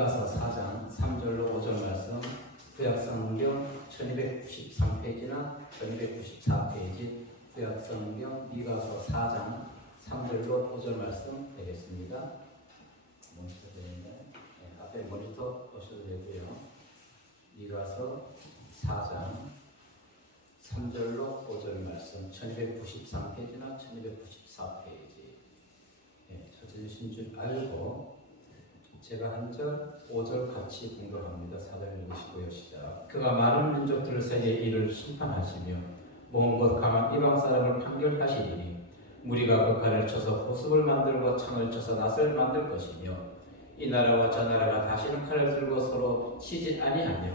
이가서 4장 3절로 5절 말씀, 구약성경 1293페이지나 1294페이지, 구약성경 이가서 4장 3절로 5절 말씀 되겠습니다. 모니터 되는데 앞에 모니터 보셔도 되고요. 이가서 4장 3절로 5절 말씀 1293페이지나 1294페이지 찾으신 줄 알고 제가 한 절, 5절 같이 공부합니다. 4절 읽으시고요. 시작. 그가 많은 민족들 세계에 이를 심판하시며 먼 곳 강한 이방 사람을 판결하시리니 무리가 그 칼을 쳐서 보습을 만들고 창을 쳐서 낫을 만들 것이며 이 나라와 저 나라가 다시는 칼을 들고 서로 치지 아니하며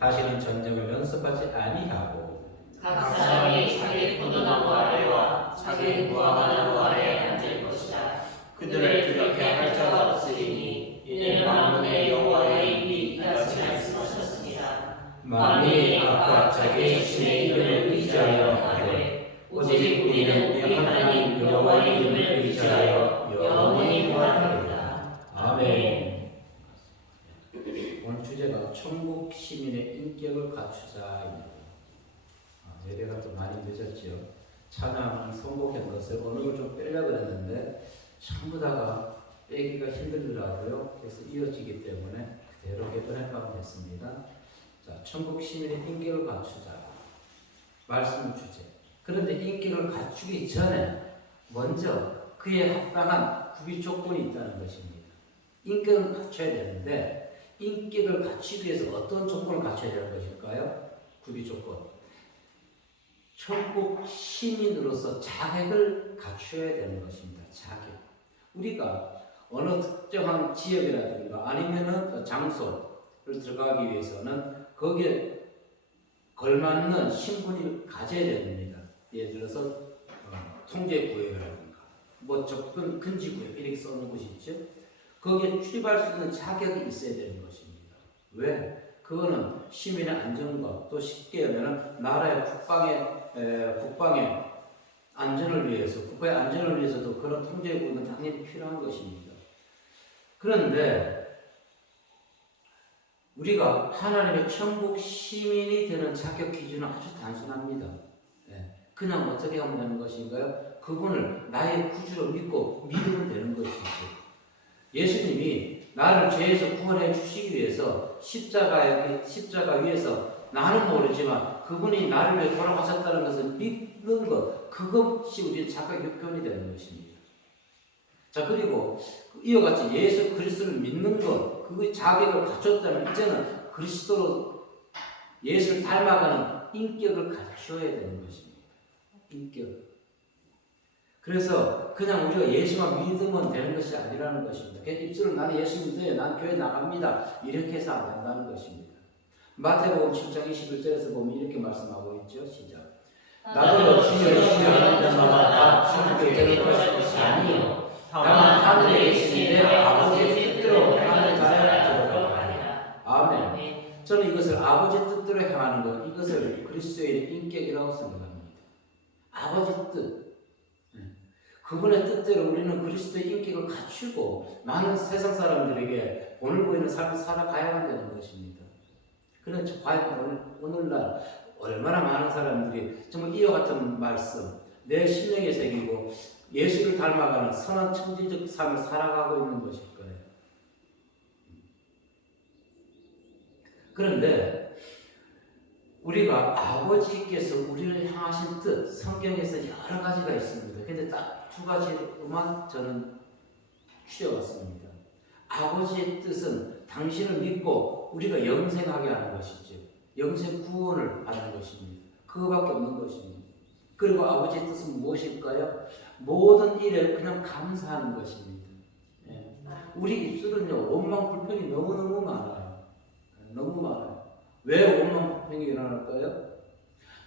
다시는 전쟁을 연습하지 아니하고 각 사람이 자기 포도나무 아래와 자기 무화과나무 아래에 앉을 것이다. 그들을 두렵게 할 자가 없으리니 이는 만군의 여호와의 입이 이같이 말씀하셨습니다. 만민이 각각 자기의 신의 이름을 의지하여 하되 오직 우리는 우리 하나님 여호와의 이름을 의지하여 영원히 구하리로다. 아멘. 오늘 주제가 천국 시민의 인격을 갖추자입니다. 예배가 또 많이 늦었지요. 찬양 선곡한 것을 어느 걸 좀 빼려고 했는데 전부 다가 빼기가 힘들더라고요. 그래서 이어지기 때문에 그대로 개편해가면 됐습니다. 자, 천국 시민의 인격을 갖추자. 말씀 주제. 그런데 인격을 갖추기 전에 먼저 그에 합당한 구비 조건이 있다는 것입니다. 인격을 갖춰야 되는데 인격을 갖추기 위해서 어떤 조건을 갖춰야 되는 것일까요? 구비 조건. 천국 시민으로서 자격을 갖춰야 되는 것입니다. 자격. 우리가 어느 특정한 지역이라든가 아니면은 장소를 들어가기 위해서는 거기에 걸맞는 신분이 가져야 됩니다. 예를 들어서 통제구역이라든가 뭐 접근 금지구역 이렇게 써놓은 곳이 있죠. 거기에 출입할 수 있는 자격이 있어야 되는 것입니다. 왜? 그거는 시민의 안전과 또 쉽게 하면 나라의 국방의 안전을 위해서, 국가의 안전을 위해서도 그런 통제구역은 당연히 필요한 것입니다. 그런데 우리가 하나님의 천국 시민이 되는 자격 기준은 아주 단순합니다. 그냥 어떻게 하면 되는 것인가요? 그분을 나의 구주로 믿고 믿으면 되는 것이죠. 예수님이 나를 죄에서 구원해 주시기 위해서 십자가 위에서 나는 모르지만 그분이 나를 위해 돌아가셨다는 것을 믿는 것, 그것이 우리의 자격 요건이 되는 것입니다. 자, 그리고 이와 같이 예수 그리스도를 믿는 것, 그 자격을 갖췄다면 이제는 그리스도로 예수를 닮아가는 인격을 갖춰야 되는 것입니다. 인격. 그래서 그냥 우리가 예수만 믿으면 되는 것이 아니라는 것입니다. 그냥 입술로 나는 예수 믿어요, 난 교회 나갑니다, 이렇게 해서 안 된다는 것입니다. 마태복음 7장 21절에서 보면 이렇게 말씀하고 있죠. 시작. 나도 주여 주여 하는 자마다 천국에 들어갈 것이 아니요 다만 하늘에 계신 내 아버지의 뜻대로 하는 자야 들어가리라. 아멘. 저는 이것을 아버지의 뜻대로 행하는 것, 이것을 그리스도의 인격이라고 생각합니다. 아버지 뜻. 그분의 뜻대로 우리는 그리스도의 인격을 갖추고 많은 세상 사람들에게 본을 보이는 삶을 살아가야 되는 것입니다. 그런데 과연 오늘날 얼마나 많은 사람들이 정말 이와 같은 말씀, 내 심령에 새기고 예수를 닮아가는 선한 천지적 삶을 살아가고 있는 것일 거예요. 그런데 우리가 아버지께서 우리를 향하신 뜻, 성경에서 여러 가지가 있습니다. 근데 딱 두 가지로만 저는 추려왔습니다. 아버지의 뜻은 당신을 믿고 우리가 영생하게 하는 것이죠. 영생 구원을 받는 것입니다. 그거밖에 없는 것입니다. 그리고 아버지의 뜻은 무엇일까요? 모든 일에 그냥 감사하는 것입니다. 우리 입술은요, 원망 불평이 너무너무 많아요. 너무 많아요. 왜 원망 불평이 일어날까요?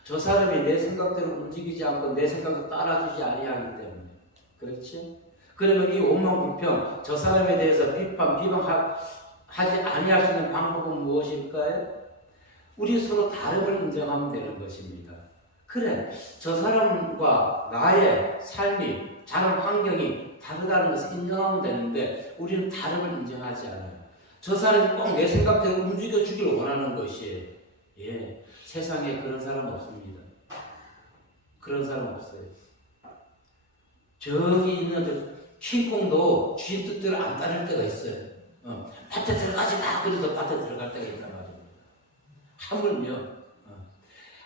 저 사람이 내 생각대로 움직이지 않고 내 생각을 따라주지 아니하기 때문에. 그렇지? 그러면 이 원망 불평, 저 사람에 대해서 비방하지 아니할 수 있는 방법은 무엇일까요? 우리 서로 다름을 인정하면 되는 것입니다. 그래, 저 사람과 나의 삶이, 자란 환경이 다르다는 것을 인정하면 되는데 우리는 다름을 인정하지 않아요. 저 사람이 꼭 내 생각대로 움직여 주기를 원하는 것이에요. 예, 세상에 그런 사람 없습니다. 그런 사람 없어요. 저기 있는 킹콩도 주인 뜻대로 안 따를 때가 있어요. 밭에 들어가지 마. 그래서 밭에 들어갈 때가 있단 말이에요.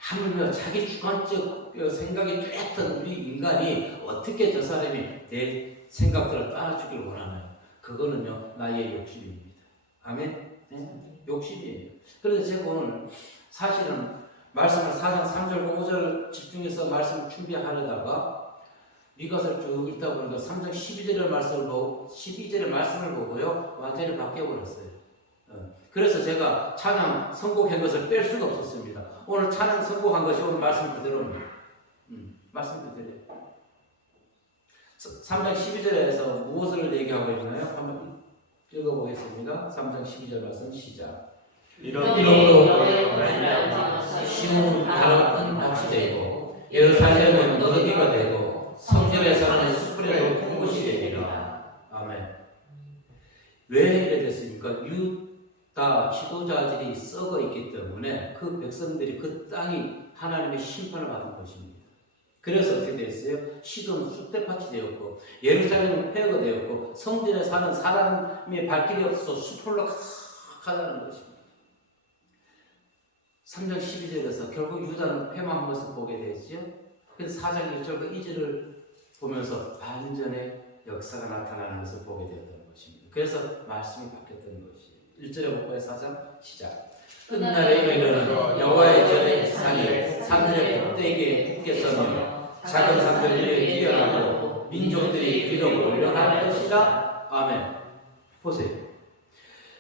하물며 자기 주관적 생각이 뚜렷한 우리 인간이 어떻게 저 사람이 내 생각들을 따라주기를 원하나요? 그거는요, 나의 욕심입니다. 아멘? 네? 욕심이에요. 그래서 제가 오늘 사실은 말씀을 4장 3절 5절을 집중해서 말씀을 준비하려다가 미가서를 쭉 읽다 보니까 3장 12절의 말씀을 보고 12절의 말씀을 보고요, 완전히 바뀌어버렸어요. 그래서 제가 찬양 선곡한 것을 뺄 수가 없었습니다. 오늘 찬양 선곡한 것이 오늘 말씀 그대로입니다. 말씀 그대로예요. 3장 12절에서 무엇을 얘기하고 있나요? 한번 읽어보겠습니다. 3장 12절 말씀 시작. 이러므로 시온 다락은 밭이 되고 예루살렘은 너디가 되고 성전에서는 숯불에도 푸곳이 되리라. 아멘. 왜 이래 됐습니까? 유다 지도자들이 썩어 있기 때문에 그 백성들이 그 땅이 하나님의 심판을 받은 것입니다. 그래서 어떻게 됐어요? 시돈 쑥대밭이 되었고 예루살렘은 폐허가 되었고 성전에 사는 사람의 발길이 없어서 수풀로 가득하다는 것입니다. 3장 12절에서 결국 유다는 패망한 것을 보게 되죠. 그래서 4장 1절과 2절을 보면서 반전의 역사가 나타나는 것을 보게 되었던 것입니다. 그래서 말씀이 바뀌었던 것이에요. 1절에 볼까요? 4장 시작. 끝날에 이르는 여호와의 전의 산이 산들의 꼭대기에 굳게 서며 작은 산들이 뛰어나고 민족들이 그로 몰려날 것이라. 아멘. 보세요.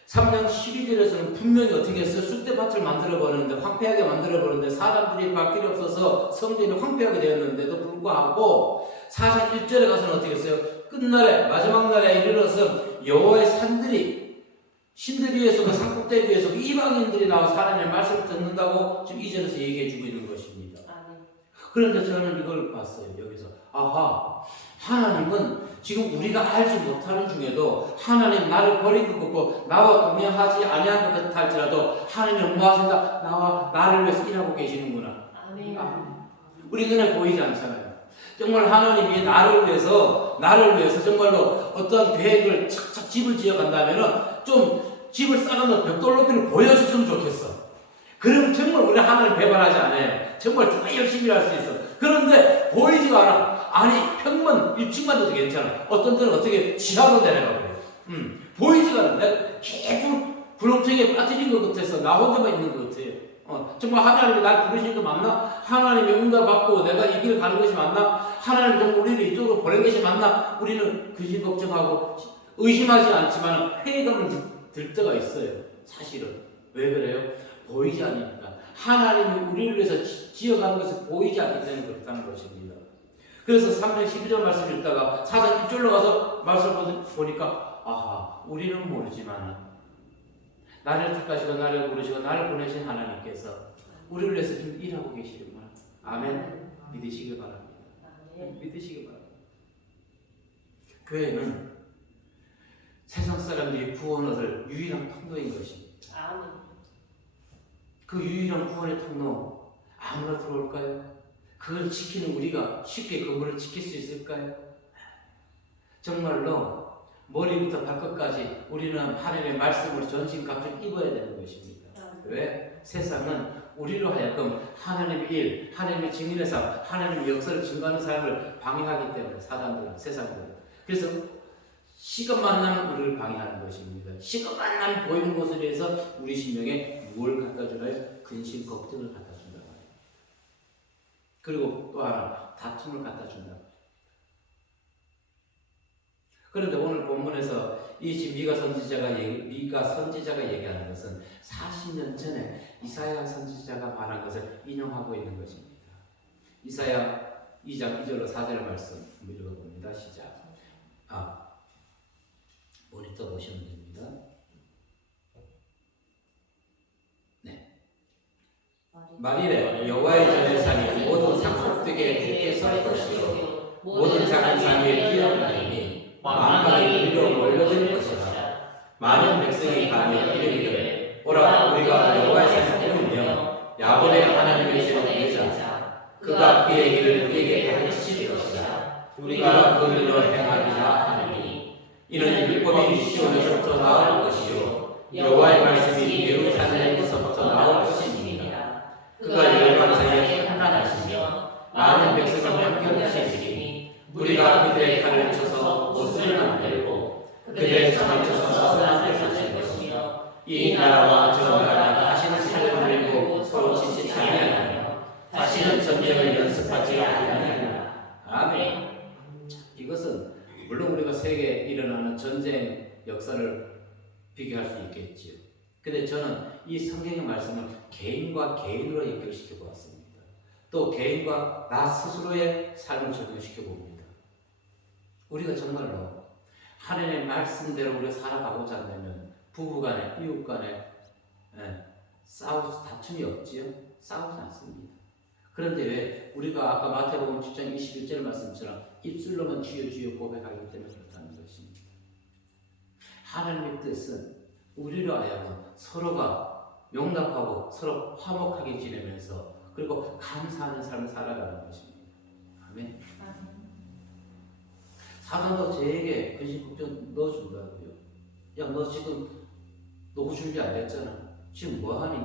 3장 12절에서는 분명히 어떻게 했어요? 쑥대밭을 만들어버렸는데, 황폐하게 만들어버렸는데, 사람들이 발길이 없어서 성전이 황폐하게 되었는데도 불구하고 4장 1절에 가서는 어떻게 했어요? 끝날에, 마지막 날에 이르러서 여호와의 산들이 신들 위에서 그 산꼭대기 위에서 그 이방인들이 나와서 하나님의 말씀을 듣는다고 지금 2절에서 얘기해주고 있는 것입니다. 그런데 저는 이걸 봤어요. 여기서 아하, 하나님은 지금 우리가 알지 못하는 중에도 하나님 나를 버린 것 같고 나와 동행하지 아니한 것 같다 할지라도 하나님은 무엇인가 나를 위해서 일하고 계시는구나. 아멘. 우리 눈에 보이지 않잖아요. 정말 하나님이 나를 위해서 정말로 어떤 계획을 착착 집을 지어간다면은 좀 집을 쌓아놓은 벽돌 높이를 보여줬으면 좋겠어. 그럼 정말 우리 하나님 배반하지 않아요. 정말 더 열심히 할 수 있어. 그런데 보이지가 않아. 아니 평만 1층만 돼도 괜찮아. 어떤 데는 어떻게 지하로 내려가 그래. 보이지가 않는데 깊은 구렁텅이에 빠뜨린 것 같아서 나 혼자만 있는 것 같아요. 정말 하나님이 날 부르신 거 맞나? 하나님이 응답받고 내가 이 길을 가는 것이 맞나? 하나님이 정말 우리를 이쪽으로 보낸 것이 맞나? 우리는 그지 걱정하고 의심하지 않지만 회의감을 들 때가 있어요. 사실은. 왜 그래요? 보이지 않으니까. 하나님이 우리를 위해서 지어가는 것이 보이지 않기 때문에 그렇다는 것입니다. 그래서 3장 12절 말씀 읽다가 4장 1절로 가서 말씀을 보니까 아하, 우리는 모르지만 나를 택하시고 나를 부르시고 나를 보내신 하나님께서 우리를 위해서 좀 일하고 계시구나. 아멘. 믿으시길 바랍니다. 믿으시길 바랍니다. 교회는 세상 사람들이 구원 얻을 유일한 통로인 것입니다. 그 유일한 구원의 통로 아무나 들어올까요? 그걸 지키는 우리가 쉽게 그 문을 지킬 수 있을까요? 정말로 머리부터 발끝까지 우리는 하나님의 말씀을 전신갑주를 입어야 되는 것입니다. 왜? 세상은 우리로 하여금 하나님의 일, 하나님의 증인의 삶, 하나님의 역사를 증거하는 삶을 방해하기 때문에 사단들은, 세상들은. 그래서 시간만 나면 우리를 방해하는 것입니다. 시간만 나면 보이는 것에 대해서 우리 심령에 무엇을 갖다 주나요? 근심, 걱정을 갖다 준다 말이에요. 그리고 또 하나, 다툼을 갖다 준다 말이에요. 그런데 오늘 본문에서 이 지금 미가 선지자가 얘기하는 것은 40년 전에 이사야 선지자가 말한 것을 인용하고 있는 것입니다. 이사야 2장 2절로 4절 말씀 한번 읽어봅니다. 시작. 모니터 보시면 됩니다. 네. 말이래 여호와의 전의 산이 모든 산꼭대기에 굳게 설 것이요 모든 작은 산 위에 뛰어나리니 만방이 그리로 몰려들 것이라. 많은 백성이 가며 이르기를 오라 우리가 여호와의 산을 오르며 야곱의 하나님의 전에 이르자 그가 그의 길을 우리에게 가르치실 것이라 우리가 그 일로 행하리라 하느니 이는 율법이 시온에서부터 나올 것이요 여호와의 말씀이 예루살렘에서부터 나올 것이니라 그가 열방 사이에 판단하시며 많은 백성을 함께하시리니 우리가 그들의 칼을 쳐서 옷을 만들고 그들의 창을 쳐서 서산을 만들 것이며 이 나라와 저 나라가 다시는 살을 들고 서로 지치지 아니하며 다시는 전쟁을 연습하지 아니하리라. 아멘. 이것은 물론 우리가 세계에 일어나는 전쟁 역사를 비교할 수 있겠지요. 근데 저는 이 성경의 말씀을 개인과 개인으로 연결시켜 보았습니다. 또 개인과 나 스스로의 삶을 적용시켜 봅니다. 우리가 정말로 하나님의 말씀대로 우리가 살아가고자 한다면 부부간에 이웃간에 다툼이 없지요? 싸우지 않습니다. 그런데 왜 우리가 아까 마태복음 10장 21절 말씀처럼 입술로만 주여 주여 고백하기 때문에 그렇다는 것입니다. 하나님의 뜻은 우리로 하여금 서로가 용납하고 서로 화목하게 지내면서 그리고 감사하는 삶을 살아가는 것입니다. 아멘. 사단도 저에게 근심 걱정 넣어준다고요. 야, 너 지금 노후 준비 안 됐잖아. 지금 뭐하니?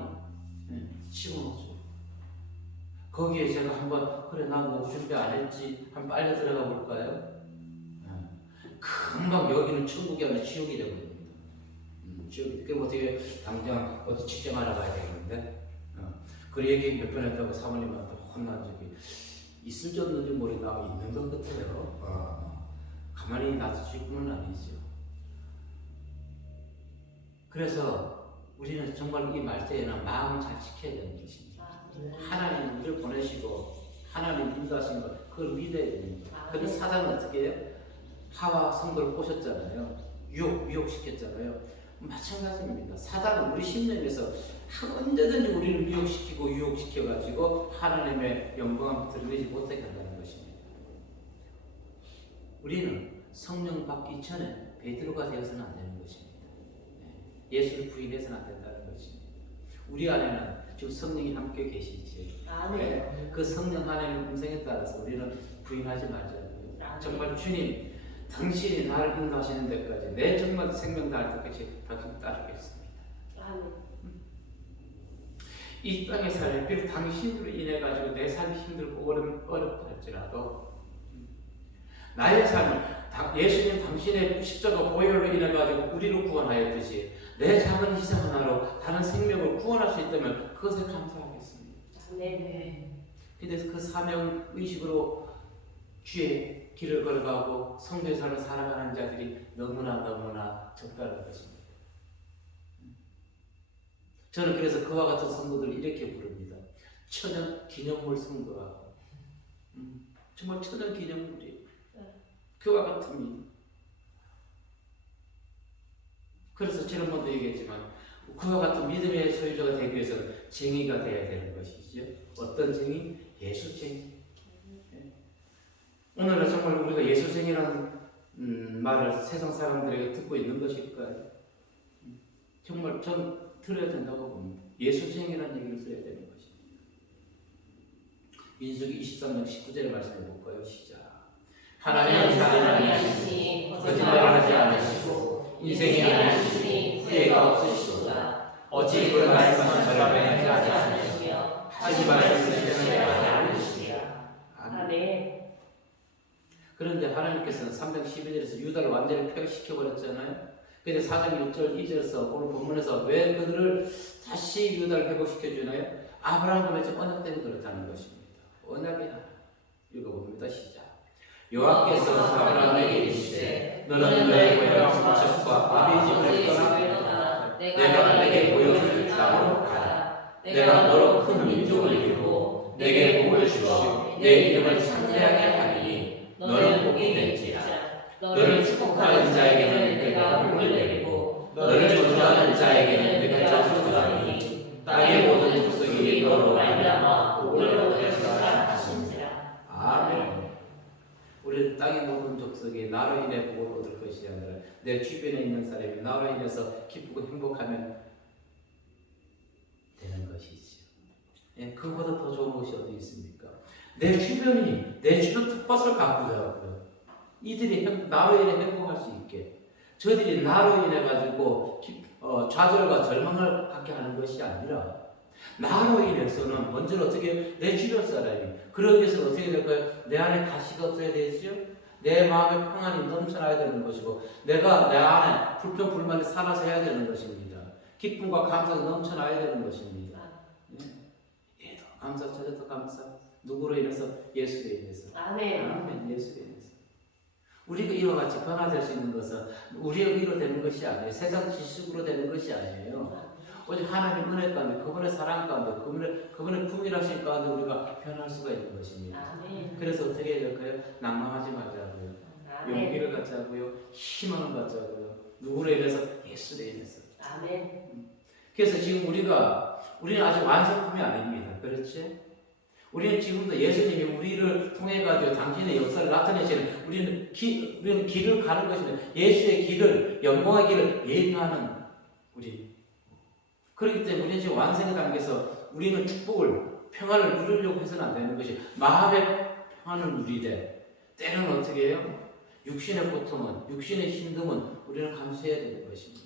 집어넣어줘. 거기에 제가 한번 그래 나 노후 준비 안 했지 한번 빨리 들어가 볼까요? 금방 여기는 천국이 아니라 지옥이 되거든요. 지옥이 그게 어떻게 당장 어디 직접 알아봐야 되겠는데 그 얘기 몇 번 했다고 사모님한테 혼난 적이 있을지 없는지 모르겠다. 있는 것 같아요. 가만히 놔두시고는 아니죠. 그래서 우리는 정말 이 말세에는 마음을 잘 지켜야 되는 것입니다. 하나님 우리를 보내시고 하나님 인도하신 것 그걸 믿어야 됩니다. 근데 사단은 어떻게 해요? 하와 성도를 꼬셨잖아요. 유혹시켰잖아요. 마찬가지입니다. 사단은 우리 심령에서 언제든지 우리를 미혹시키고 유혹시켜가지고 하나님의 영광을 드러내지 못하게 한다는 것입니다. 우리는 성령 받기 전에 베드로가 되어서는 안 되는 것입니다. 예수를 부인해서는 안 된다는 것입니다. 우리 안에는 지금 성령이 함께 계시지. 그 성령 하나님의 음성에 따라서 우리는 부인하지 말자고요. 정말 주님 당신이 나를 인도하시는 데까지 내 정말 생명 다할 때까지 당신 따르겠습니다. 이 땅의 삶에 비록 당신으로 인해 가지고 내 삶이 힘들고 어렵다 할지라도 나의 삶을 예수님 당신의 십자가 보혈로 인해 가지고 우리를 구원하였듯이 내 작은 희생 하나로 다른 생명을 구원할 수 있다면 그것에 감사하겠습니다. 네네. 그래서 그 사명 의식으로 주의 길을 걸어가고 성도의 삶을 살아가는 자들이 너무나 적다는 것입니다. 저는 그래서 그와 같은 성도들 이렇게 부릅니다. 천연 기념물 성도라고. 정말 천연 기념물이에요. 그와 같습니다. 그래서 지난번도 얘기했지만 그와 같은 믿음의 소유자가 되기 위해서는 쟁의가 되어야 되는 것이죠. 어떤 쟁의? 예수쟁의. 오늘은 정말 우리가 예수쟁이라는 말을 세상 사람들에게 듣고 있는 것일까요? 정말 전 들어야 된다고 봅니다. 예수쟁이라는 얘기를 써야 되는 것입니다. 민수기 23장 19절의 말씀을 볼까요? 시작. 하나님은 사랑이 아니시니 거짓말을 하지 않으시고 인생이 아니시니 후회가 없으시도다. 어찌 그런 말씀만 저를 행하지 않으시며 하지 말씀을 하지 않으시리라. 아멘. 그런데 하나님께서는 3장 12절에서 유다를 완전히 폐역시켜버렸잖아요. 근데 4장 1절 2절에서 오늘 본문에서 왜 그들을 다시 유다를 회복시켜주나요? 아브라함과 맺은 언약 때문에 그렇다는 것입니다. 언약이 하나. 읽어봅니다. 시작. 여호와께서 아브라함에게 이르시되 너는 너의 고향 친척과 아비 집을 떠나 내가 내게 보여줄 땅으로 가라. 내가 너로 큰 민족을 이루고 내게 복을 주어 내 이름을 창대하게 하리니 너는 복이 될지라. 너를 축복하는 자에게는 내가 복을 내리고 너를 저주하는 자에게는 내가 저주하리니 땅의 모든 족속이 너로 말미암아 복을 얻을 것이라 하신지라. 아멘. 우리 땅의 모든 족속이 나로 인해 복을 얻을 것이 아니라 내 주변에 있는 사람이 나로 인해서 기쁘고 행복하면 되는 것이지. 예, 그보다 더 좋은 것이 어디 있습니까? 내 주변 텃밭을 가꾸자고요. 이들이 나로 인해 행복할 수 있게. 저들이 나로 인해 가지고 좌절과 절망을 갖게 하는 것이 아니라 나로 인해서는 먼저 어떻게 내 주변 사람이 그러기 위해서 어떻게 될까요? 내 안에 가시가 없어야 되죠. 내 마음에 평안이 넘쳐나야 되는 것이고 내가 내 안에 불평 불만이 살아서 해야 되는 것입니다. 기쁨과 감사가 넘쳐나야 되는 것입니다. 예. 얘도 감사 저도 감사. 누구로 인해서? 예수로 인해서. 아멘. 아멘. 예수로 인해서. 우리가 이와 같이 변화될 수 있는 것은 우리의 의로 되는 것이 아니에요. 세상 지식으로 되는 것이 아니에요. 오직 하나님 은혜 가운데 그분의 사랑 가운데 그분의 품이라신 가운데 우리가 변할 수가 있는 것입니다. 아멘. 그래서 어떻게 해야 될까요? 낭망하지 말자고요. 아멘. 용기를 갖자고요. 희망을 갖자고요. 누구로 인해서? 예수로 인해서. 아멘. 그래서 지금 우리는 아직 완성품이 아닙니다. 그렇지? 우리는 지금도 예수님이 우리를 통해 가지고 당신의 역사를 나타내시는 우리는 길을 가는 것입니다. 예수의 길을 영광의 길을 예비하는 우리. 그렇기 때문에 우리는 지금 완성의 단계에서 우리는 축복을 평안을 누리려고 해서는 안 되는 것이 마음의 평안을 누리되 때로는 어떻게 해요? 육신의 고통은 육신의 힘듦은 우리는 감수해야 되는 것입니다.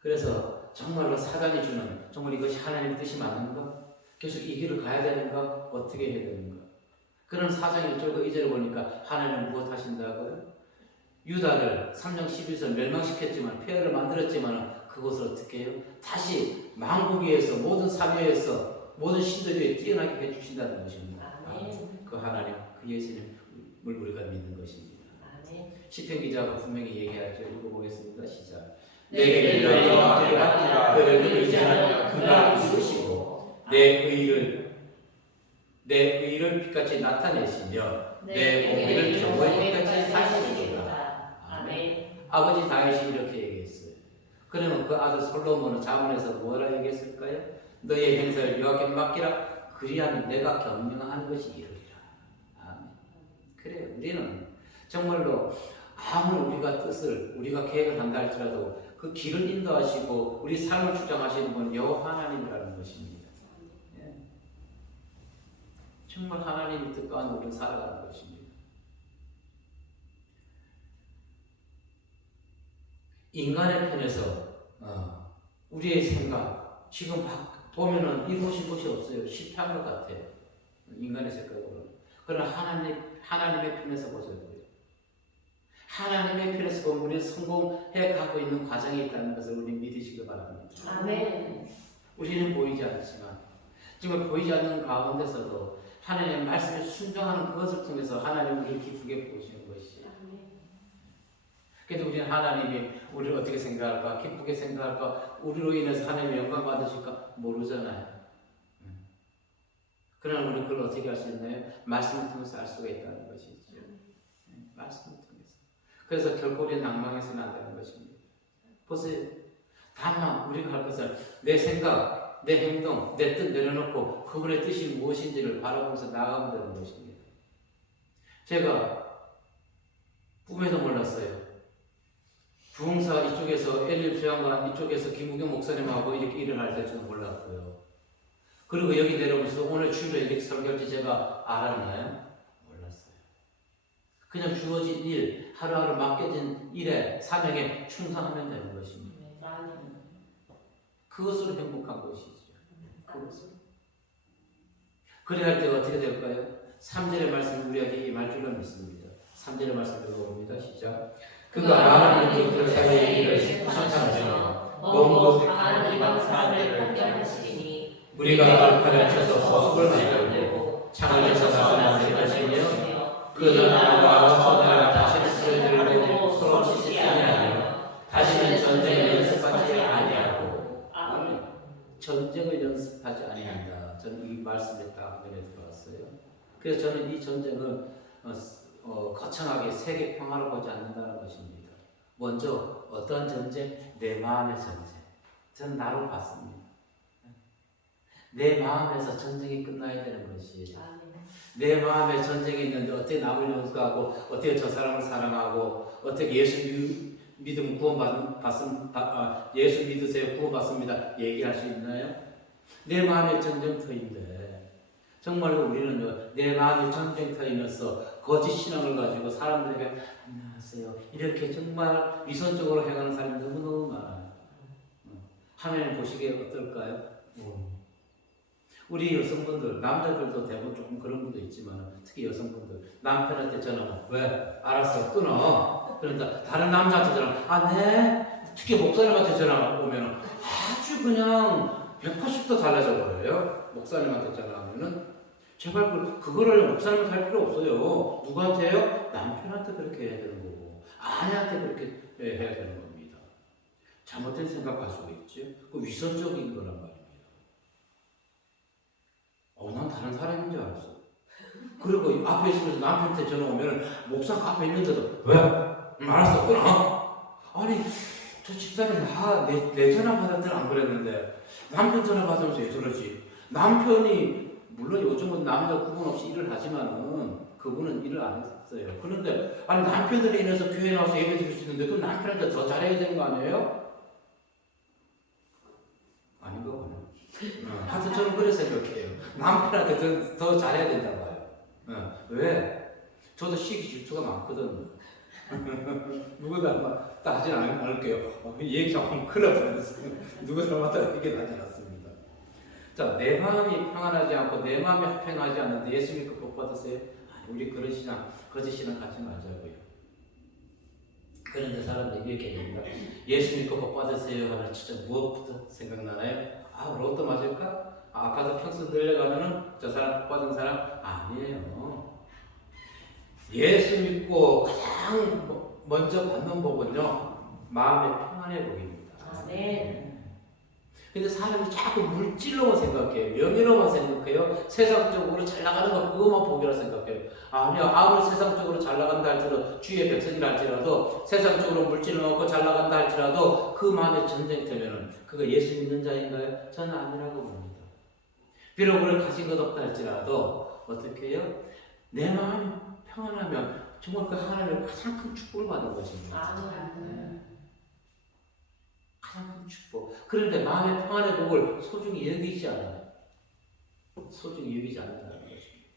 그래서 정말로 사단이 주는 정말 이것이 하나님의 뜻이 맞는가? 계속 이 길을 가야 되는가? 어떻게 해야 되는가? 그런 4장 1절과 2절을 보니까 하나님은 무엇 하신다고요? 유다를 3장 11절 멸망시켰지만 폐허를 만들었지만 그것을 어떻게 해요? 다시 만국에서 모든 사회에서 모든 신들 위에 뛰어나게 해주신다는 것입니다. 그 하나님, 그 예수님을 우리가 믿는 것입니다. 시편 기자가 분명히 얘기하죠. 읽어보겠습니다. 시작. 내게 이르러 여호와께라 그를 의지하며 그가 이루시고 내 의를 빛같이 나타내시며 내 공의를 경고의 빛같이 하시리로다. 아멘. 아버지 다윗이 이렇게 얘기했어요. 그러면 그 아들 솔로몬은 잠언에서 뭐라 얘기했을까요? 너의 행사를 여호와께 맡기라. 그리하면 내가 경명하는 것이 이루리라. 아멘. 그래요. 우리는 정말로 아무리 우리가 뜻을 우리가 계획을 한다 할지라도 그 길을 인도하시고 우리 삶을 주장하시는 분 여호와 하나님이라는 것입니다. 예. 정말 하나님의 뜻 가운데 우리는 살아가는 것입니다. 인간의 편에서 우리의 생각 지금 보면은 이루어진 것이 없어요. 실패한 것 같아요. 인간의 생각으로. 그러나 하나님의 편에서 보세요. 하나님의 편에서 보면 우리는 성공해 가고 있는 과정이 있다는 것을 우리 믿으시기 바랍니다. 아멘. 우리는 보이지 않지만 지금 보이지 않는 가운데서도 하나님의 말씀에 순종하는 그것을 통해서 하나님 우리를 기쁘게 보시는 것이에요. 그래도 우리는 하나님이 우리를 어떻게 생각할까, 기쁘게 생각할까, 우리로 인해서 하나님의 영광 받으실까 모르잖아요. 그러나 우리는 그걸 어떻게 할 수 있나요? 말씀을 통해서 알 수가 있다는 것이죠. 말씀을 통해서. 그래서 결코 우리는 낭망해서는 안 되는 것입니다. 보세요. 다만 우리가 할 것은 내 생각, 내 행동, 내 뜻 내려놓고 그분의 뜻이 무엇인지를 바라보면서 나아가면 되는 것입니다. 제가 꿈에도 몰랐어요. 부흥사 이쪽에서 엘리 부장관 이쪽에서 김우경 목사님하고 이렇게 일을 할 줄은 몰랐고요. 그리고 여기 내려오면서 오늘 주일에 이렇게 설교할지 제가 알았나요? 몰랐어요. 그냥 주어진 일, 하루하루 맡겨진 일에 사명에 충성하면 되는 것입니다. 그것으로 행복한 것이죠. 그것으로. 그래야 할 때가 어떻게 될까요? 3절의 말씀 우리에게 임할 줄로 믿습니다. 3절의 말씀 읽어봅니다. 시작. 그가 많은 민족들 사이에 일을 창창하시며 먼 강한 이방 사람들을 판결하시리니 우리가 알파를 쳐서 서숙을 만들고 창을 쳐서 나사를 하시며 그 나라와 선나라 다시 쓰러지고 서로 씻지 아니하며 다시는 전쟁을 연습하지 아니하고 전쟁을 연습하지 아니한다. 저는 이 말씀에 딱 눈에 들어왔어요. 그래서 저는 이 전쟁을 거창하게 세계 평화를 보지 않는다는 것입니다. 먼저 어떤 전쟁? 내 마음의 전쟁. 저는 나로 봤습니다. 내 마음에서 전쟁이 끝나야 되는 것이에요. 내 마음에 전쟁이 있는데 어떻게 남을 용서하고 어떻게 저 사람을 사랑하고 어떻게 예수 믿으면 예수 믿으세요 구원받습니다 얘기할 수 있나요? 내 마음의 전쟁터인데 정말로 우리는 내 마음의 전쟁터이면서 거짓 신앙을 가지고 사람들에게 안녕하세요 이렇게 정말 위선적으로 행하는 사람이 너무너무 많아요. 하나님 보시기에 어떨까요? 우리 여성분들, 남자들도 대부분 조금 그런 분도 있지만 특히 여성분들 남편한테 전화하면 왜? 알았어 끊어. 그런다 다른 남자한테 전화 네. 특히 목사님한테 전화 오면 아주 그냥 180도 달라져 버려요. 목사님한테 전화하면은 제발 그거를 목사님한테 할 필요 없어요. 누구한테요? 남편한테 그렇게 해야 되는 거고 아내한테 그렇게 해야 되는 겁니다. 잘못된 생각 가지고 있지. 그 위선적인 거란 말이에요. 난 다른 사람인 줄 알았어. 그리고 앞에 있으면서 남편한테 전화 오면 목사가 앞에 있는데도 왜? 알았어 끊어. 아니 저 집사님 내 전화 받을 때는 안 그랬는데 남편 전화 받으면서 왜 저러지? 남편이 물론 요즘은 남자 구분 없이 일을 하지만은 그분은 일을 안 했어요. 그런데 아니 남편으로 인해서 교회 나와서 예배 드릴 수 있는데 그 남편한테 더 잘해야 되는 거 아니에요? 아닌 거 같아요. 하여튼 저는 그렇게 생각해요. 남편한테 더 잘해야 된다고 봐요. 왜? 저도 시기 질투가 많거든요. 누구 닮았다 하진 않을게요. 얘기 잡으면 큰일 날 뻔했어요. 누구 닮았다 얘기 하지 않았습니다. 자, 내 마음이 평안하지 않고 내 마음이 합평하지 않는데 예수 믿고 복 받으세요? 우리 그런 신앙, 거짓 신앙 갖지 말자고요. 그런데 사람들이 이렇게 얘기합니다. 예수 믿고 복 받으세요 하면 진짜 무엇부터 생각나나요? 로또 맞을까? 아파트 평수 늘려가면은 저 사람 복 받은 사람 아니에요. 예수 믿고 가장 먼저 받는 복은요 마음의 평안의 복입니다. 네. 근데 사람이 자꾸 물질로만 생각해요. 명예로만 생각해요. 세상적으로 잘 나가는 거 그것만 복이라 생각해요. 아니요. 아무리 세상적으로 잘 나간다 할지라도 주의 백성이라 할지라도 세상적으로 물질을 얻고 잘 나간다 할지라도 그 마음의 전쟁터면은 그거 예수 믿는 자인가요? 저는 아니라고 봅니다. 비록 그걸 가진 것 없다 할지라도 어떻게 해요? 내 마음이 평안하면 정말 그 하나님의 가장 큰 축복을 받는 것입니다. 가장 큰 축복. 그런데 마음의 평안의 복을 소중히 여기지 않아요. 소중히 여기지 않는다는 것입니다.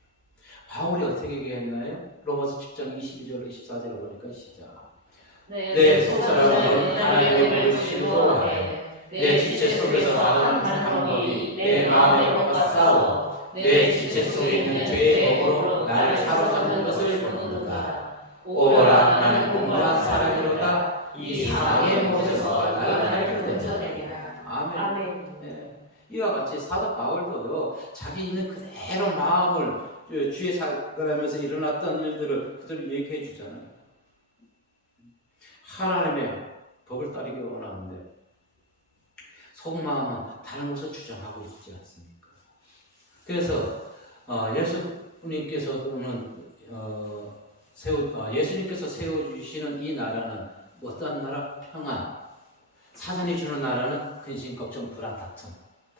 바울이 어떻게 얘기했나요? 로마서 10장 22절 24절을 보니까 시작. 내 속사람은 하나님의 복을 신고하여 내 지체 속에서 나가는 방법이 내 마음의 복과 싸워 내 지체 속에 있는 죄의 법으로 나를 사로잡는 것을 보는다. 오라 나는 공부한 사람이로다. 이 사랑의 못에서 나를 건져내리라. 아멘. 네. 이와 같이 사도 바울도 자기 있는 그대로 마음을 주의 살아가면서 일어났던 일들을 그들을 얘기해 주잖아요. 하나님의 법을 따르기 원하는데 속마음은 다른 것을 주장하고 있지 않습니까? 그래서 예수님께서는 예수님께서 세워주시는 이 나라는 어떠한 나라? 평안. 사단이 주는 나라는 근심, 걱정, 불안, 다툼.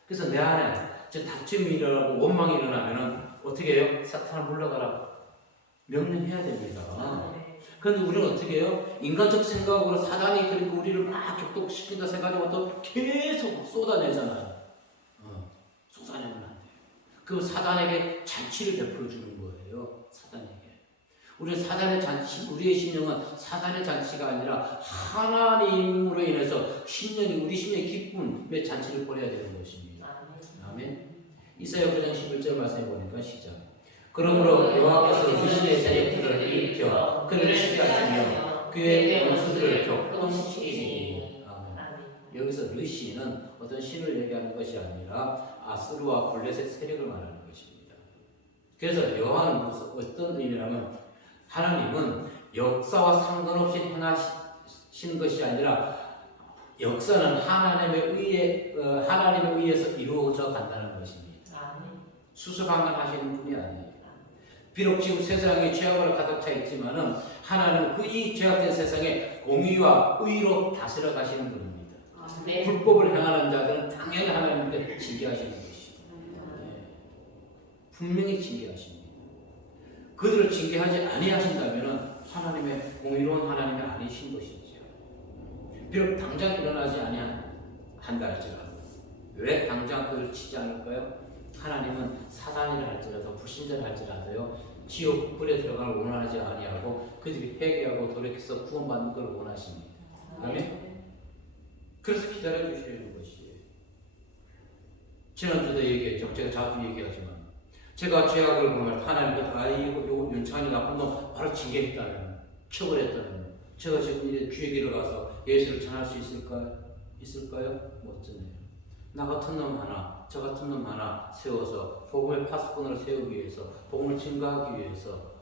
그래서 내 안에 다툼이 일어나고 원망이 일어나면은 어떻게 해요? 사탄을 물러가라. 명령해야 됩니다. 그런데 우리는 어떻게 해요? 인간적 생각으로 사단이 그렇게 우리를 막 격독시킨다 생각하면 또 계속 쏟아내잖아요. 쏟아내면 안 돼요. 그 사단에게 잔치를 베풀어 주는 거예요. 사단에게. 우리의 잔치, 우리의 신령은 사단의 잔치가 아니라 하나님으로 인해서 우리 심령의 기쁨의 잔치를 보내야 되는 것입니다. 아멘. 이사야 9장 11절 말씀해 보니까 시작. 그러므로 여호와께서 의신의 자녀들을 일으켜 그들을 쉬게 하시며 그의 원수들을 격동시키시니. 아멘. 여기서 르시는 어떤 신을 얘기하는 것이 아니라 아수르와 블레셋 세력을 말하는 것입니다. 그래서 여호와는 어떤 의미라면 하나님은 역사와 상관없이 행하시는 것이 아니라 역사는 하나님에 의해서 이루어져 간다는 것입니다. 수수방관하시는 분이 아니에요. 비록 지금 세상에 죄악으로 가득 차 있지만은 하나님은 이 죄악된 세상에 공의와 의로 다스려 가시는 분입니다. 불법을 행하는 자들은 당연히 하나님께 징계하시는 것이죠. 분명히 징계하십니다. 그들을 징계하지 아니하신다면 하나님의 공의로운 하나님이 아니신 것이지요. 비록 당장 일어나지 아니한다 할지라도 왜 당장 그를 치지 않을까요? 하나님은 사단이라 할지라도 불신자라 할지라도요 지옥 불에 들어가는 원하지 아니하고 그들이 회개하고 돌이켜서 구원받는 걸 원하십니다. 아멘. 그래서 기다려 주시는 것이에요. 지난주도 얘기했죠. 제가 자주 얘기하지만 제가 죄악을 보면 하나님 이거 윤창이 나쁜 놈 바로 징계했다면 처벌했다면 제가 지금 이제 주의 길을 가서 예수를 전할 수 있을까요? 못 전해요. 나 같은 놈 하나, 저 같은 놈 하나 세워서 복음의 파수꾼을 세우기 위해서 복음을 증거하기 위해서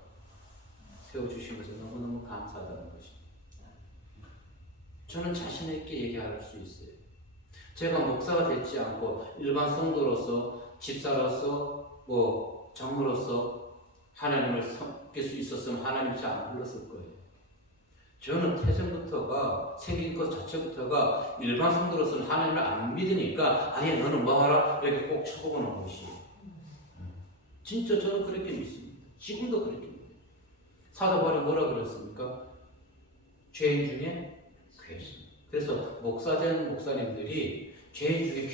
세워주신 것을 너무너무 감사하다는 것입니다. 저는 자신 있게 얘기할 수 있어요. 제가 목사가 되지 않고 일반 성도로서 집사로서 장로로서 하나님을 섬길 수 있었으면 하나님 잘 안 불렀을 거예요. 저는 태생부터가 생긴 것 자체부터가 일반 성도로서는 하나님을 안 믿으니까 아예 너는 뭐하라 이렇게 꼭 쳐보는 것이에요. 진짜 저는 그렇게 믿습니다. 지금도 그렇게 믿어요. 사도 바울이 뭐라 그랬습니까? 죄인 중에 괴수. 그래서 목사된 목사님들이 죄인 중에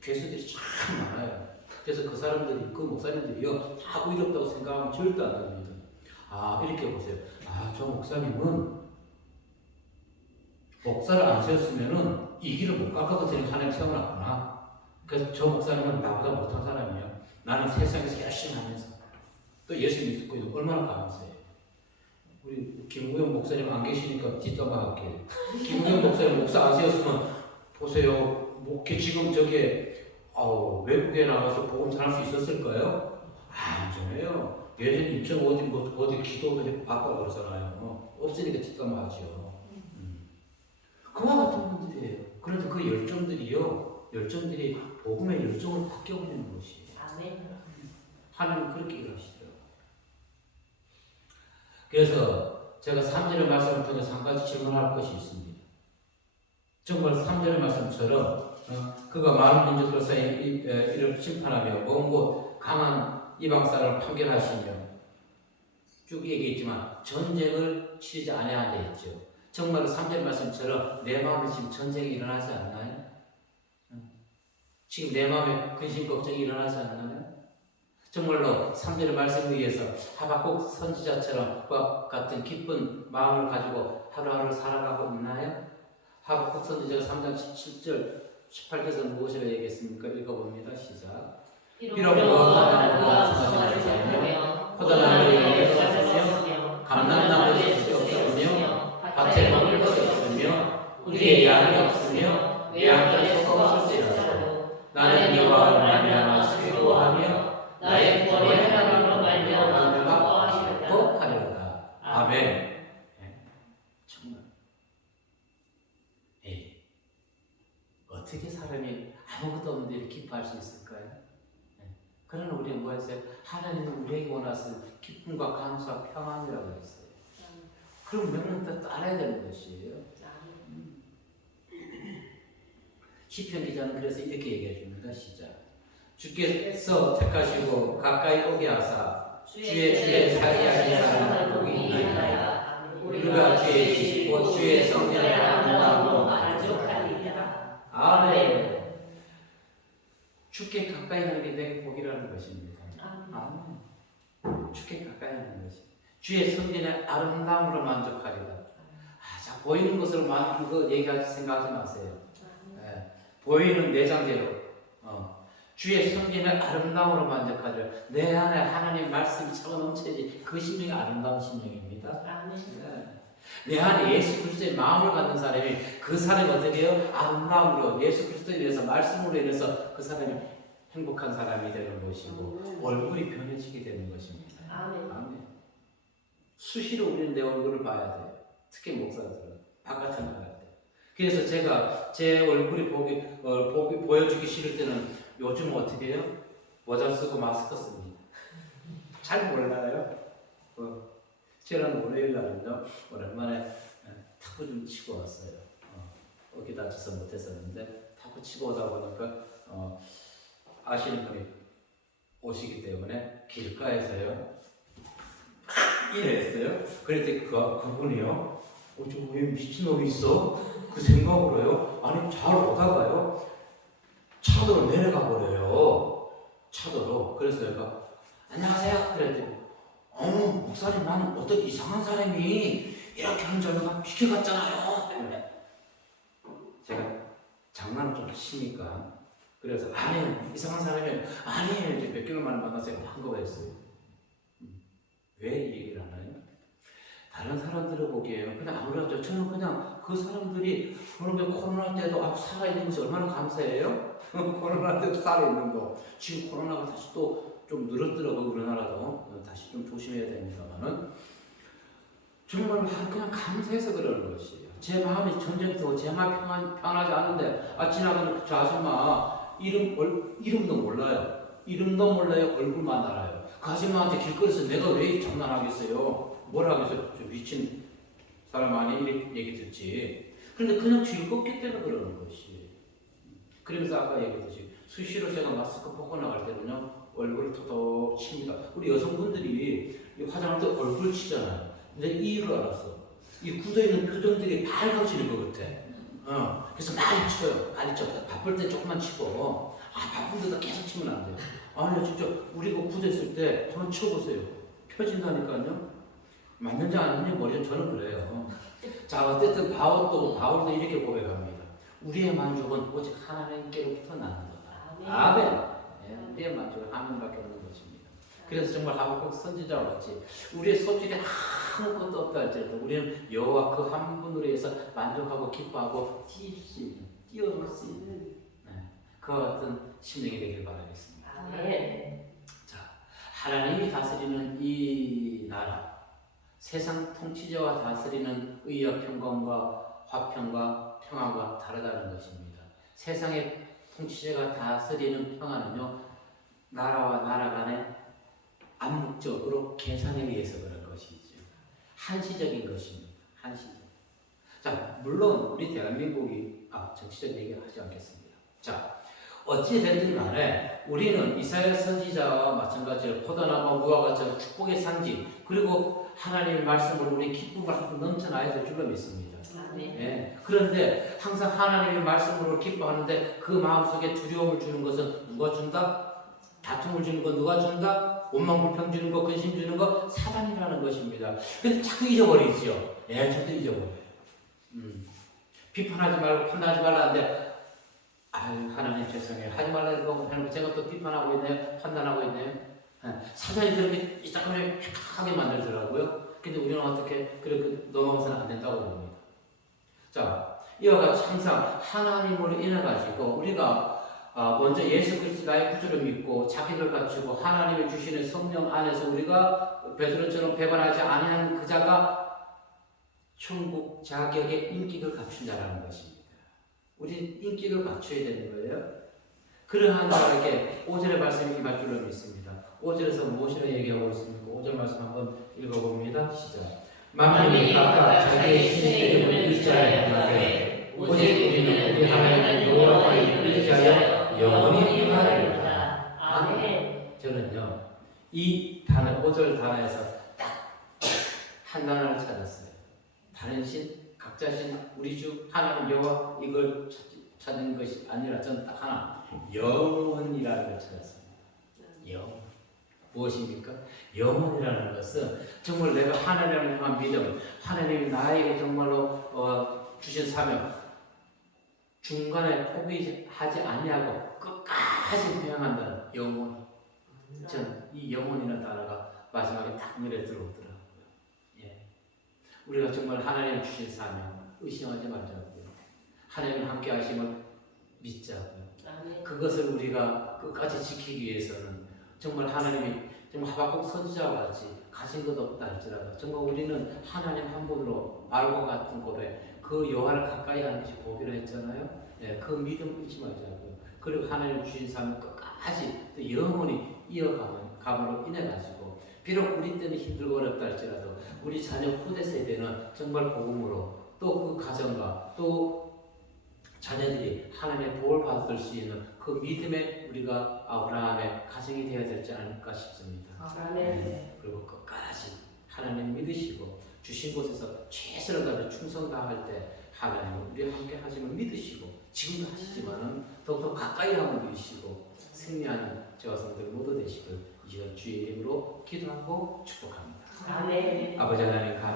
괴수들이 참 많아요. 그래서 그 사람들이 그 목사님들이요 다 의롭다고 생각하면 절대 안 됩니다. 이렇게 보세요. 저 목사님은 목사를 안 세웠으면은 이 길을 못 갈 것 같으니 하나님 세워놨구나. 그래서 저 목사님은 나보다 못한 사람이야. 나는 세상에서 열심히 하면서 또 예수 믿고 있는 얼마나 감사해요. 우리 김우영 목사님 안 계시니까 뒷담화 할게요. 김우영 목사님 목사 안 세웠으면 보세요. 목회 지금 외국에 나가서 복음 전할 수 있었을까요? 안 전해요. 예전에 인천 어디 기도도 받고 그러잖아요. 없으니까 뒷담화 하죠. 그와 같은 분들이에요. 그런데 그 열정들이 복음의 열정을 바뀌어버리는 것이에요. 아멘. 하나님 그렇게 일하시더라고요. 그래서 제가 3절의 말씀을 통해서 한 가지 질문할 것이 있습니다. 정말 3절의 말씀처럼 그가 많은 민족들 사이에 이를 심판하며 먼 곳 강한 이방 사람을 판결하시며 쭉 얘기했지만 전쟁을 치르지 아니한다 했죠. 정말 3절 말씀처럼 내 마음에 지금 전쟁이 일어나지 않나요? 지금 내 마음에 근심 걱정이 일어나지 않나요? 정말로 3절의 말씀에 의해서 하박국 선지자처럼 그와 같은 기쁜 마음을 가지고 하루하루 살아가고 있나요? 하박국 선지자가 3장 17절 18절에서 무엇을 얘기했습니까? 읽어봅니다. 시작. 비록 무화과나무가 성하지 않으며 포도나무에 열매가 없으며 감람나무에 잎이 없으며 밭에 먹을 것이 없으며 우리의 양이 없으며 내 양들의 소가 없을지라도 나는 여호와를 말미암아 즐거워하며 나의 구원의 하나님으로 말미암아 기뻐하리로다. 아멘. 정말 어떻게 사람이 아무것도 없는데 이렇게 기뻐할 수 있을까요? 그러나 우리는 뭐 했어요? 하나님은 우리에게 원하신 기쁨과 감사와 평안이라고 했어요. 그럼 명령도 따라야 되는 것이에요. 시편 기자는 그래서 이렇게 얘기해 줍니다. 시작. 주께서 택하시고 가까이 오게 하사 주의 사이하신 사람을 보기 위하여 우리가 주의 지시고 주의 성령의 아름다움으로 만족하리이다. 아멘. 주께 가까이 하는 게 내게 복이라는 것입니다. 아멘. 주께 가까이 하는 것이 주의 성령의 아름다움으로 만족하리라. 자, 보이는 것으로 그거 생각하지 마세요. 보이는 내장제로 주의 성령의 아름다움으로 만족하리라. 내 안에 하나님 말씀이 차고 넘쳐야지 그 심령이 아름다운 심령입니다. 내 안에 예수 그리스도의 마음을 갖는 사람이 그 사람이 어떻게 해요? 아름다움으로 예수 그리스도에 대해서 말씀으로 인해서 그 사람이 행복한 사람이 되는 것이고 얼굴이 변해지게 되는 것입니다. 아멘. 수시로 우리는 내 얼굴을 봐야 돼요. 특히 목사들은 바깥에 나갈 때. 그래서 제가 제 얼굴이 보여주기 싫을 때는 요즘 어떻게 해요? 모자 쓰고 마스크 씁니다. 잘 몰라요. 지난 월요일 날은요 오랜만에 탁구 좀 치고 왔어요. 어깨 다쳐서 못했었는데 탁구 치고 오다 보니까 아시는 분이 오시기 때문에 길가에서요 이랬어요. 그랬더니 그분이요. 저거 왜 미친놈이 있어? 그 생각으로요. 아니 잘 오다가요. 차도로 내려가 버려요. 차도로. 그래서 내가 안녕하세요. 그랬더니 어머 목사님 나는 어떤 이상한 사람이 이렇게 하는 줄 알고 비켜갔잖아요. 제가 장난을 좀 치니까 그래서 아니 이상한 사람이 아니에요. 이제 몇 개월 만에 만나서 한 거였어요. 왜 이 얘기를 하나요? 다른 사람들을 보기에요. 그냥 아무래도 저는 그냥 그 사람들이 그러면 코로나 때도 살아있는 것이 얼마나 감사해요? 코로나 때도 살아있는 거. 지금 코로나가 다시 또 좀 늘었더라고요. 우리나라도. 다시 좀 조심해야 됩니다만은. 정말 그냥 감사해서 그러는 것이에요. 제 마음이 전쟁도 제 마음이 편하지 않은데 지나가는 저 아줌마 이름도 몰라요. 이름도 몰라요. 얼굴만 알아요. 그 아줌마한테 길거리에서 내가 왜 장난하겠어요? 뭘 하겠어요? 저 미친 사람 아니 이렇게 얘기 듣지. 그런데 그냥 즐겁기 때문에 그러는 것이. 그러면서 아까 얘기했듯이 수시로 제가 마스크 벗고 나갈 때는요 얼굴을 톡톡 칩니다. 우리 여성분들이 화장할 때 얼굴 치잖아요. 근데 이유를 알았어. 이 굳어있는 표정들이 밝아지는 것 같아. 그래서 많이 쳐요. 많이 쳐. 바쁠 때 조금만 치고 바쁜 데다 계속 치면 안 돼요. 아니요 진짜 우리가 굳어있을 때 한번 쳐보세요. 펴진다니까요. 맞는지 아닌지 모르겠지만 저는 그래요. 자 어쨌든 바울도 이렇게 고백합니다. 우리의 만족은 오직 하나님께로부터 나는 거다. 아멘. 우리의 만족은 하나님밖에 없는 것입니다. 그래서 정말 하박국 선지자와 같이 우리의 소질이 아무것도 없다 할지라도 우리는 여호와 그 한 분으로 해서 만족하고 기뻐하고 뛰어놀 수 있는 그와 같은 심령이 되길 바라겠습니다. 아멘. 자, 하나님이 다스리는 이 나라, 세상 통치자와 다스리는 의와 평강과 화평과 평화가 다르다는 것입니다. 세상의 통치자가 다스리는 평화는요, 나라와 나라 간의 암묵적으로 계산에 의해서 그런 것이죠. 한시적인 것입니다. 한시적. 자, 물론 우리 대한민국이 정치적 얘기를 하지 않겠습니다. 자, 어찌 됐든 간에 우리는 이사야 선지자와 마찬가지로 포도나무와 무화과 같은 축복의 상징 그리고 하나님의 말씀으로 우리 기쁨을 한번 넘쳐나야 될 줄로 믿습니다. 예. 그런데 항상 하나님의 말씀으로 기뻐하는데 그 마음속에 두려움을 주는 것은 누가 준다? 다툼을 주는 건 누가 준다? 원망불평 주는 거, 근심 주는 거 사단이라는 것입니다. 근데 자꾸 잊어버리죠. 예, 저도 잊어버려요. 비판하지 말고 판단하지 말라는데 하나님 죄송해요. 하지 말라고 하는 제가 또 비판하고 있네요. 판단하고 있네요. 사단이 그렇게 이상하게 획하게 만들더라고요. 근데 우리는 어떻게 그렇게 넘어가서는 안 된다고 봅니다. 자, 이와 같이 항상 하나님으로 인해 가지고 우리가 먼저 예수 그리스도 나의 구주를 믿고 자기를 갖추고 하나님이 주시는 성령 안에서 우리가 베드로처럼 배반하지 아니하는 그 자가 천국 자격의 인격을 갖춘 자라는 것입니다. 우리 인격을 갖춰야 되는 거예요. 그러한 자에게 5절의 말씀이 임할 줄로 믿습니다. 5절에서 무엇이라 얘기하고 있습니까? 5절 말씀 한번 읽어봅니다. 시작. 만민이 각각 자기의 신의 이름을 의지하여 행하되 오직 우리는 우리 하나님 여호와의 의지하여 영원히 행하리로다. 아멘. 저는요 이 단어 5절 단어에서 딱 한 단어를 찾았어요. 다른 신, 각자 신, 우리 주 하나님 여호와 이걸 찾는 것이 아니라 저는 딱 하나 영원이라는 걸 찾았습니다. 영원. 무엇입니까? 영원이라는 것은 정말 내가 하나님을 향한 믿음, 하나님이 나에게 정말로 주신 사명, 중간에 포기하지 아니하고 끝까지 회항한다는 영원. 전 이 영원이라는 단어가 마지막에 딱 눈에 들어오더라고요. 예. 우리가 정말 하나님 주신 사명 의심하지 말자고요. 하나님 함께 하심을 믿자고요. 그것을 우리가 끝까지 지키기 위해서는 정말 하나님이 정말 하박국 선지자와 같이 가진 것 없다 할지라도 정말 우리는 하나님 한 분으로 말과 같은 고백 그 여호와를 가까이 하는 것이 복이라 했잖아요. 네, 그 믿음 잊지 말자고요. 그리고 하나님 주신 삶을 끝까지 또 영원히 이어감으로 인해 가지고 비록 우리 때는 힘들고 어렵다 할지라도 우리 자녀 후대 세대는 정말 복음으로 또 그 가정과 또 자녀들이 하나님의 복을 받을 수 있는 그 믿음에 우리가 아브라함의 가정이 되어야 되지 않을까 싶습니다. 아멘. 그리고 끝까지 하나님 믿으시고 주신 곳에서 최선을 다해 충성 다할 때 하나님은 우리와 함께 하심을 믿으시고 지금도 하시지만은 더욱더 가까이 함을 믿으시고 승리하는 저와 성도들 모두 되시길 이전 주의 이름으로 기도하고 축복합니다. 아멘. 아버지 하나님 감사합니다.